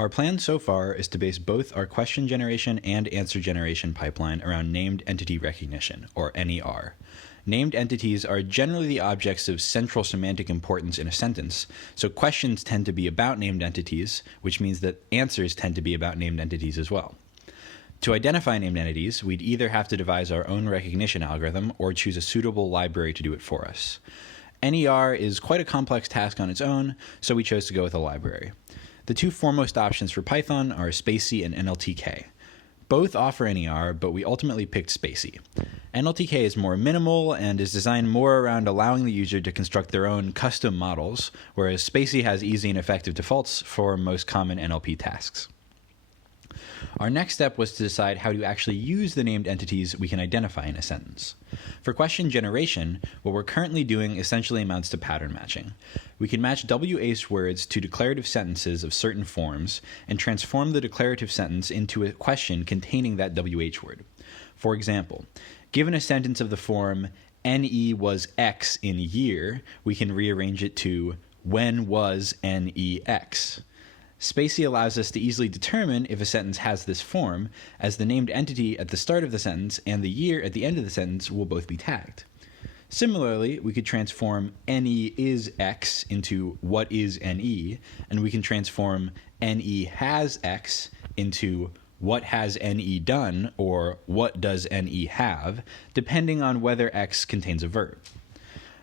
Our plan so far is to base both our question generation and answer generation pipeline around named entity recognition, or NER. Named entities are generally the objects of central semantic importance in a sentence, so questions tend to be about named entities, which means that answers tend to be about named entities as well. To identify named entities, we'd either have to devise our own recognition algorithm or choose a suitable library to do it for us. NER is quite a complex task on its own, so we chose to go with a library. The two foremost options for Python are spaCy and NLTK. Both offer NER, but we ultimately picked spaCy. NLTK is more minimal and is designed more around allowing the user to construct their own custom models, whereas spaCy has easy and effective defaults for most common NLP tasks. Our next step was to decide how to actually use the named entities we can identify in a sentence. For question generation, what we're currently doing essentially amounts to pattern matching. We can match WACE words to declarative sentences of certain forms and transform the declarative sentence into a question containing that WH word. For example, given a sentence of the form, NE was X in year, we can rearrange it to, when was NEX? spaCy allows us to easily determine if a sentence has this form, as the named entity at the start of the sentence and the year at the end of the sentence will both be tagged. Similarly, we could transform NE is X into what is NE, and we can transform NE has X into what has NE done, or what does NE have, depending on whether X contains a verb.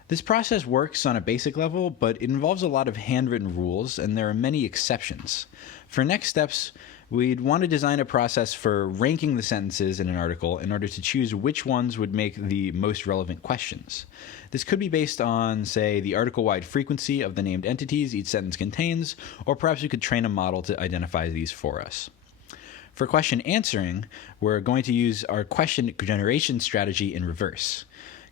This process works on a basic level, but it involves a lot of handwritten rules, and there are many exceptions. For next steps, we'd want to design a process for ranking the sentences in an article in order to choose which ones would make the most relevant questions. This could be based on, say, the article-wide frequency of the named entities each sentence contains, or perhaps we could train a model to identify these for us. For question answering, we're going to use our question generation strategy in reverse.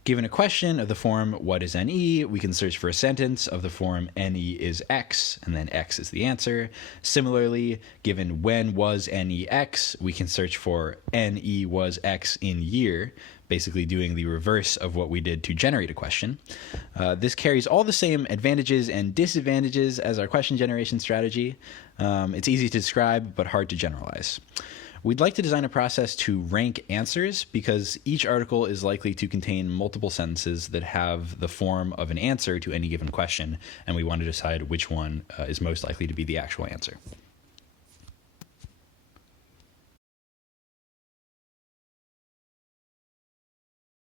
Given a question of the form, what is NE, we can search for a sentence of the form NE is X, and then X is the answer. Similarly, given when was NEX, we can search for NE was X in year, basically doing the reverse of what we did to generate a question. This carries all the same advantages and disadvantages as our question generation strategy. It's easy to describe, but hard to generalize. We'd like to design a process to rank answers because each article is likely to contain multiple sentences that have the form of an answer to any given question, and we want to decide which one is most likely to be the actual answer.